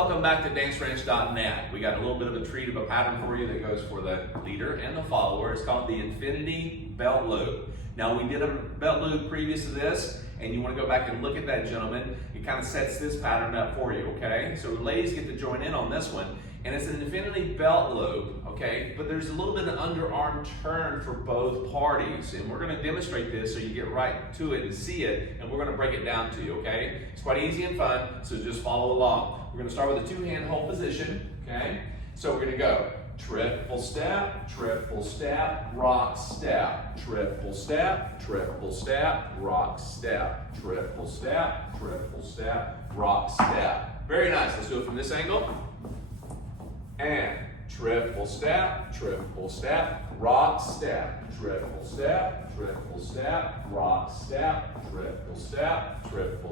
welcome back to danceranch.net. We got a little bit of a treat of a pattern for you that goes for the leader and the follower. It's called the infinity belt loop. Now we did a belt loop previous to this, and you want to go back and look at that, gentlemen. It kind of sets this pattern up for you, okay? So ladies get to join in on this one, and it's an infinity belt loop, okay? But there's a little bit of underarm turn for both parties, and we're going to demonstrate this so you get right to it and see it, and we're going to break it down to you, okay? It's quite easy and fun, so just follow along. We're going to start with a two-hand hold position, okay? So we're going to go triple step, rock step, triple step, rock step, triple step, rock step. Very nice. Let's do it from this angle. And triple step, rock step, triple step, rock step, triple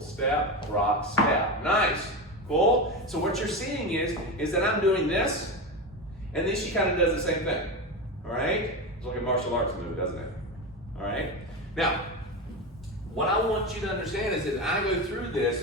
step, rock step. Nice. Cool. So what you're seeing is that I'm doing this, and then she kind of does the same thing. All right? It's like a martial arts move, doesn't it? All right? Now, what I want you to understand is that I go through this,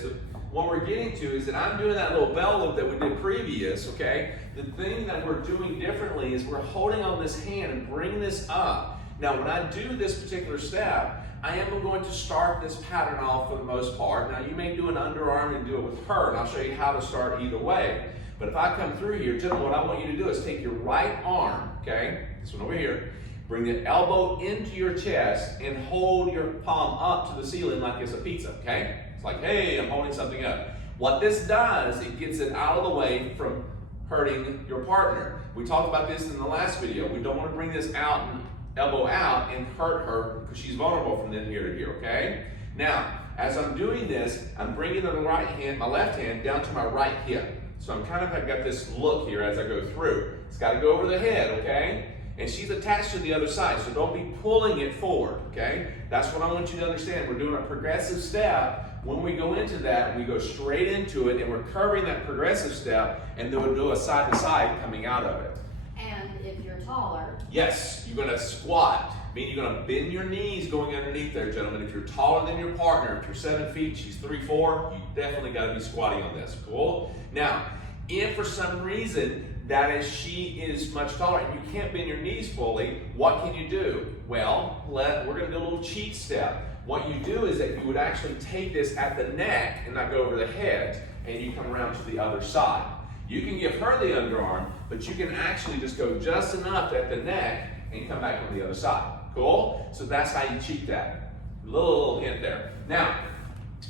what we're getting to is that I'm doing that little bell loop that we did previous, okay? The thing that we're doing differently is we're holding on this hand and bringing this up. Now, when I do this particular step, I am going to start this pattern off for the most part. Now, you may do an underarm and do it with her, and I'll show you how to start either way. But if I come through here, gentlemen, what I want you to do is take your right arm, okay, this one over here, bring the elbow into your chest and hold your palm up to the ceiling like it's a pizza, okay? It's like, hey, I'm holding something up. What this does, it gets it out of the way from hurting your partner. We talked about this in the last video. We don't want to bring this out and elbow out and hurt her because she's vulnerable from then here to here, okay? Now, as I'm doing this, I'm bringing the right hand, my left hand, down to my right hip. So I've got this look here as I go through. It's got to go over the head, okay? And she's attached to the other side, so don't be pulling it forward, okay? That's what I want you to understand. We're doing a progressive step. When we go into that, we go straight into it, and we're covering that progressive step, and then we'll do a side to side coming out of it. And if you're taller. Yes, you're going to squat. Meaning you're going to bend your knees going underneath there, gentlemen. If you're taller than your partner, if you're 7 feet, she's 3'4", you definitely got to be squatting on this. Cool? Now, if for some reason she is much taller and you can't bend your knees fully, what can you do? Well, we're going to do a little cheat step. What you do is that you would actually take this at the neck and not go over the head, and you come around to the other side. You can give her the underarm, but you can actually just go just enough at the neck and come back on the other side. Cool? So that's how you cheat that. Little hint there. Now,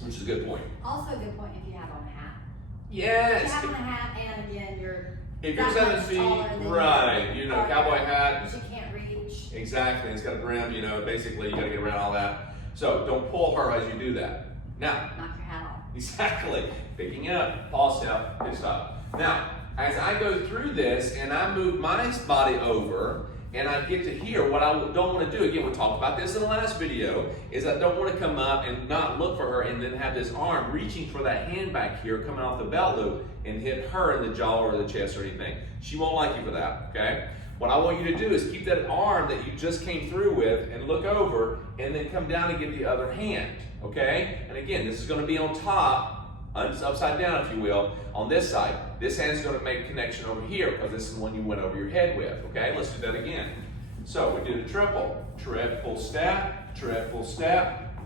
which is a good point. Also a good point if you have on a hat. Yes. If you have on a hat, and again, if you're 7 feet, right, cowboy hat. She can't reach. Exactly, it's got a brim, basically you got to get around all that. So don't pull her as you do that. Now, knock your hat off. Exactly. Picking it up, pause step, good stuff. Now, as I go through this and I move my body over, and I get to here, what I don't want to do, again, we talked about this in the last video, is I don't want to come up and not look for her and then have this arm reaching for that hand back here coming off the belt loop and hit her in the jaw or the chest or anything. She won't like you for that, okay? What I want you to do is keep that arm that you just came through with and look over and then come down and get the other hand, okay? And again, this is going to be on top, upside down if you will, on this side. This hand's going to make connection over here because this is the one you went over your head with, okay? Let's do that again. So we did a triple step,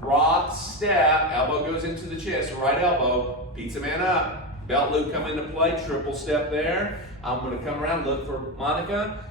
rock step, elbow goes into the chest, right elbow, pizza man up, belt loop come into play, triple step there. I'm going to come around, look for Monica.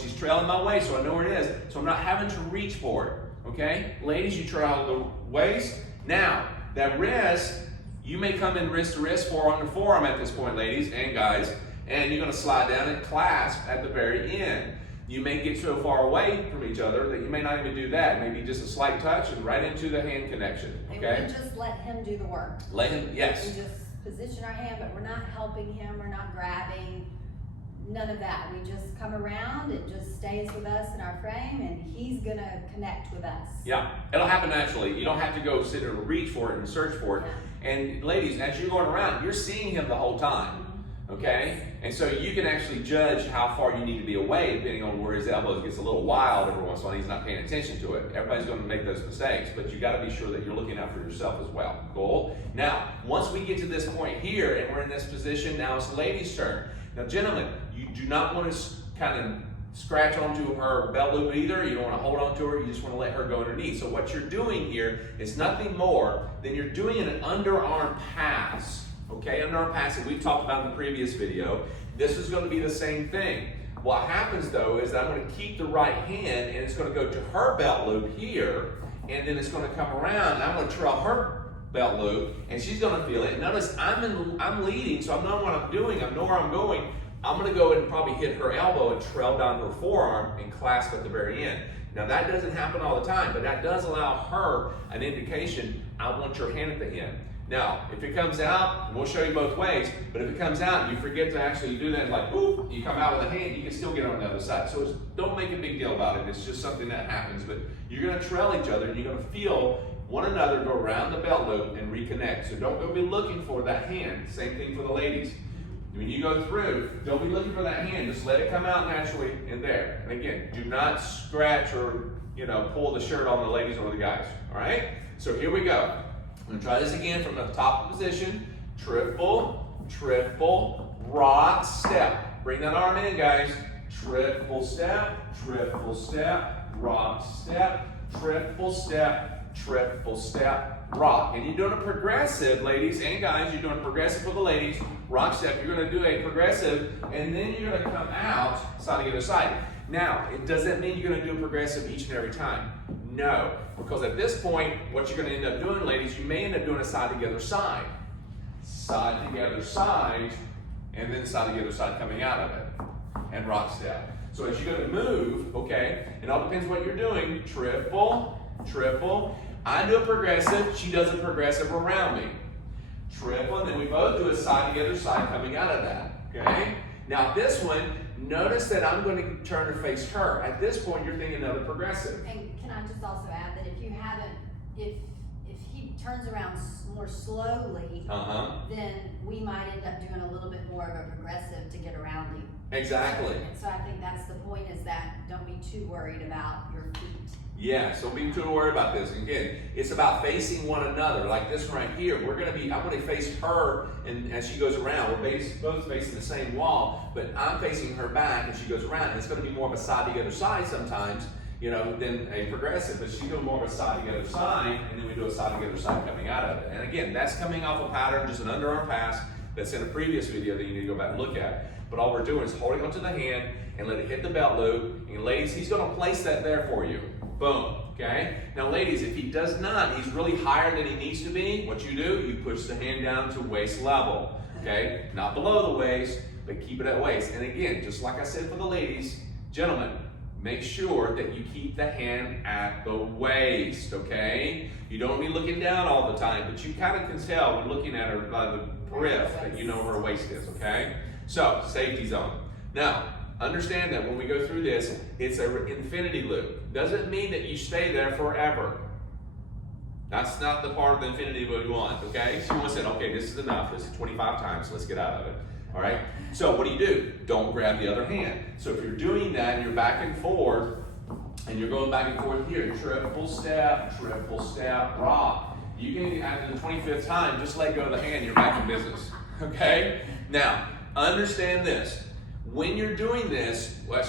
She's trailing my waist, so I know where it is. So I'm not having to reach for it, okay? Ladies, you trail the waist. Now, that wrist, you may come in wrist to wrist, forearm to forearm at this point, ladies and guys, and you're going to slide down and clasp at the very end. You may get so far away from each other that you may not even do that. Maybe just a slight touch and right into the hand connection, okay? And we just let him do the work. Let him, yes. We just position our hand, but we're not helping him, we're not grabbing, none of that. We just come around, it just stays with us in our frame, and he's going to connect with us. Yeah, it'll happen naturally. You don't have to go sit and reach for it and search for it. Yeah. And ladies, as you're going around, you're seeing him the whole time. Okay? Yes. And so you can actually judge how far you need to be away depending on where his elbows gets a little wild every once in a while. He's not paying attention to it. Everybody's going to make those mistakes, but you got to be sure that you're looking out for yourself as well. Cool? Now, once we get to this point here and we're in this position, now it's the lady's turn. Now, gentlemen, you do not want to kind of scratch onto her belt loop either. You don't want to hold on to her. You just want to let her go underneath. So what you're doing here is nothing more than you're doing an underarm pass. Okay, underarm pass that we've talked about in the previous video. This is going to be the same thing. What happens though is that I'm going to keep the right hand and it's going to go to her belt loop here, and then it's going to come around and I'm going to trail her belt loop and she's going to feel it. Notice I'm leading, so I know what I'm doing. I know where I'm going. I'm going to go and probably hit her elbow and trail down her forearm and clasp at the very end. Now that doesn't happen all the time, but that does allow her an indication, I want your hand at the end. Now, if it comes out, and we'll show you both ways, but if it comes out and you forget to actually do that, like, whoop, you come out with a hand, you can still get on the other side. So don't make a big deal about it. It's just something that happens. But you're going to trail each other, and you're going to feel one another go around the belt loop and reconnect. So don't go be looking for that hand. Same thing for the ladies. When you go through, don't be looking for that hand. Just let it come out naturally in there. And again, do not scratch or pull the shirt on the ladies or the guys. All right? So here we go. I'm going to try this again from the top position. Triple, triple, rock, step. Bring that arm in, guys. Triple step, rock, step, triple step, rock. And you're doing a progressive, ladies and guys. You're doing a progressive for the ladies. Rock step. You're going to do a progressive, and then you're going to come out side to the other side. Now, does that mean you're going to do a progressive each and every time? No, because at this point, what you're going to end up doing, ladies, you may end up doing a side to the other side. Side to the other side, and then side to the other side coming out of it. And rock step. So as you're going to move, okay, it all depends what you're doing. Triple, triple. I do a progressive, she does a progressive around me. Triple, and then we both do a side to the other side coming out of that, okay? Now this one, notice that I'm going to turn to face her. At this point, you're thinking another progressive. And can I just also add that if you haven't, if he turns around more slowly, then we might end up doing a little bit more of a progressive to get around him. Exactly. So I think that's the point, is that don't be too worried about your feet. Yes, don't be too worried about this. Again, it's about facing one another. Like this right here, I'm going to face her, and as she goes around, we're both facing the same wall, but I'm facing her back and she goes around. It's going to be more of a side to the other side sometimes, than a progressive, but she's doing more of a side to the other side, and then we do a side to the other side coming out of it. And again, that's coming off a pattern, just an underarm pass that's in a previous video that you need to go back and look at. But all we're doing is holding onto the hand and let it hit the belt loop. And ladies, he's going to place that there for you. Boom, okay? Now ladies, if he does not, he's really higher than he needs to be, what you do, you push the hand down to waist level, okay? Not below the waist, but keep it at waist. And again, just like I said for the ladies, gentlemen, make sure that you keep the hand at the waist, okay? You don't be looking down all the time, but you kind of can tell when looking at her by the grip that you know where her waist is, okay? So, safety zone. Now, understand that when we go through this, it's an infinity loop. Doesn't mean that you stay there forever. That's not the part of the infinity loop you want, okay? So you want to say, okay, this is enough. This is 25 times. Let's get out of it. All right? So what do? Don't grab the other hand. So if you're doing that and you're back and forth, and you're going back and forth here, triple step, rock. You can, after the 25th time, just let go of the hand. You're back in business, okay? Now, understand this. When you're doing this, what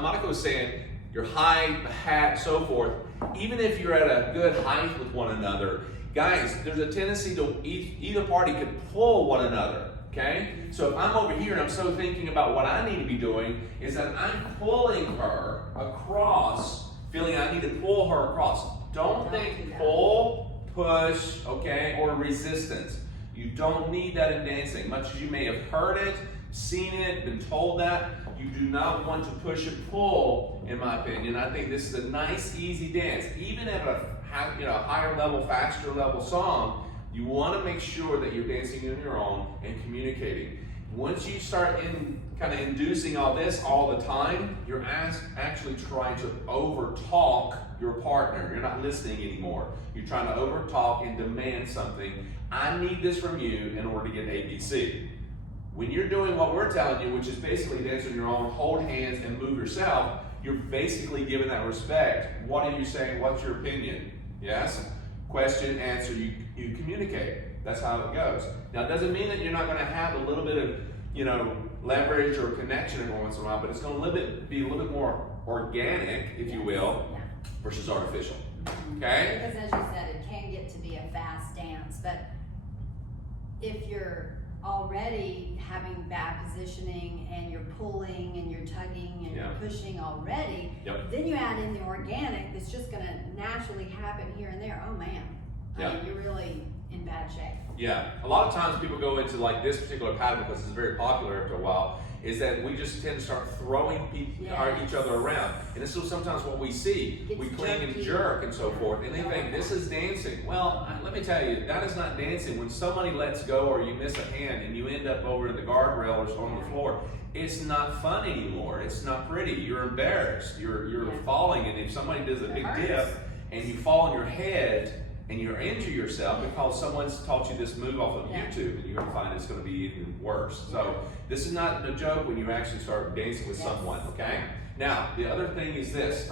Monica was saying, your high hat, so forth, even if you're at a good height with one another, guys, there's a tendency to either party could pull one another, okay? So if I'm over here and I'm so thinking about what I need to be doing, is that I'm pulling her across, feeling I need to pull her across. Don't think pull, push, okay, or resistance. You don't need that in dancing. Much as you may have heard it, seen it, been told that, you do not want to push and pull, in my opinion. I think this is a nice, easy dance. Even at a higher level, faster level song, you want to make sure that you're dancing on your own and communicating. Once you start kind of inducing all this all the time, you're actually trying to over-talk your partner. You're not listening anymore. You're trying to over-talk and demand something. I need this from you in order to get ABC. When you're doing what we're telling you, which is basically dance on your own, hold hands and move yourself, you're basically giving that respect. What are you saying? What's your opinion? Yes? Question, answer, you communicate. That's how it goes. Now, it doesn't mean that you're not going to have a little bit of, leverage or connection every once in a while, but it's going to be a little bit more organic, if you will, versus artificial. Okay? Because as you said, it can get to be a fast dance, but if you're already having bad positioning and you're pulling and you're tugging and you're pushing already, then you add in the organic that's just going to naturally happen here and there. Oh man, I mean, you're really in bad shape. Yeah, a lot of times people go into like this particular pattern because it's very popular after a while, is that we just tend to start throwing each other around. And this is sometimes what we see. We cling and jerk and so forth, and they think this is dancing. Well, let me tell you, that is not dancing. When somebody lets go or you miss a hand and you end up over in the guardrail or on the floor, it's not fun anymore. It's not pretty. You're embarrassed. You're falling, and if somebody does a big dip and you fall on your head, and you injure yourself because someone's taught you this move off of YouTube, and you're going to find it's going to be even worse. So this is not a joke when you actually start dancing with someone, okay? Now, the other thing is this.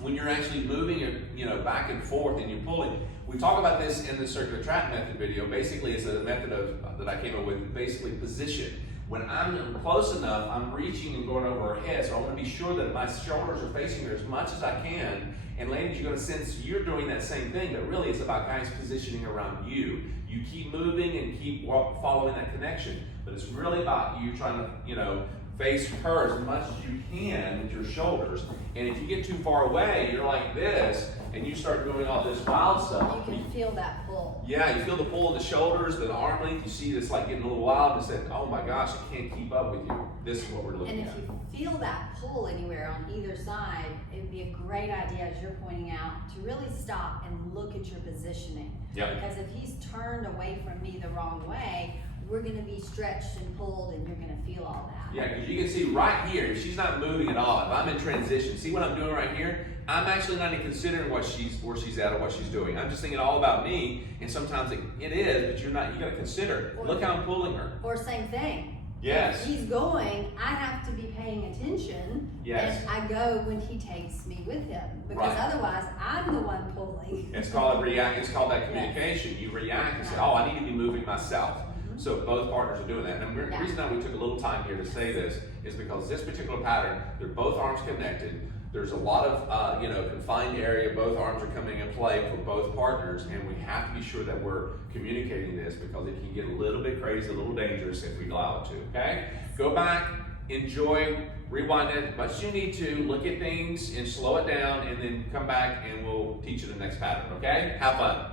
When you're actually moving back and forth and you're pulling, we talk about this in the circular trap method video. Basically, it's a method that I came up with, basically position. When I'm close enough, I'm reaching and going over her head, so I want to be sure that my shoulders are facing her as much as I can. And ladies, you're going to sense you're doing that same thing, but really it's about guys positioning around you. You keep moving and keep following that connection, but it's really about you trying to, face her as much as you can with your shoulders. And if you get too far away, you're like this, and you start doing all this wild stuff. You can feel that pull. Yeah, you feel the pull in the shoulders, the arm length. You see this like getting a little wild and say, oh my gosh, I can't keep up with you. This is what we're looking at. And if you feel that pull anywhere on either side, it would be a great idea, as you're pointing out, to really stop and look at your positioning. Because if he's turned away from me the wrong way, we're going to be stretched and pulled, and you're going to feel all that. Yeah, because you can see right here, if she's not moving at all, if I'm in transition, see what I'm doing right here? I'm actually not even considering where she's at or what she's doing. I'm just thinking all about me, and sometimes it is, but you got to consider. Look how I'm pulling her. Or same thing. Yes. If he's going, I have to be paying attention. Yes. And I go when he takes me with him, because otherwise I'm the one pulling. It's called It's called that communication. You react and say, oh, I need to be moving myself. So both partners are doing that. And the reason that we took a little time here to say this is because this particular pattern, they're both arms connected. There's a lot of confined area. Both arms are coming in play for both partners, and we have to be sure that we're communicating this, because it can get a little bit crazy, a little dangerous if we allow it to. Okay? Go back, enjoy, rewind it as much as you need to, look at things and slow it down, and then come back and we'll teach you the next pattern. Okay? Have fun.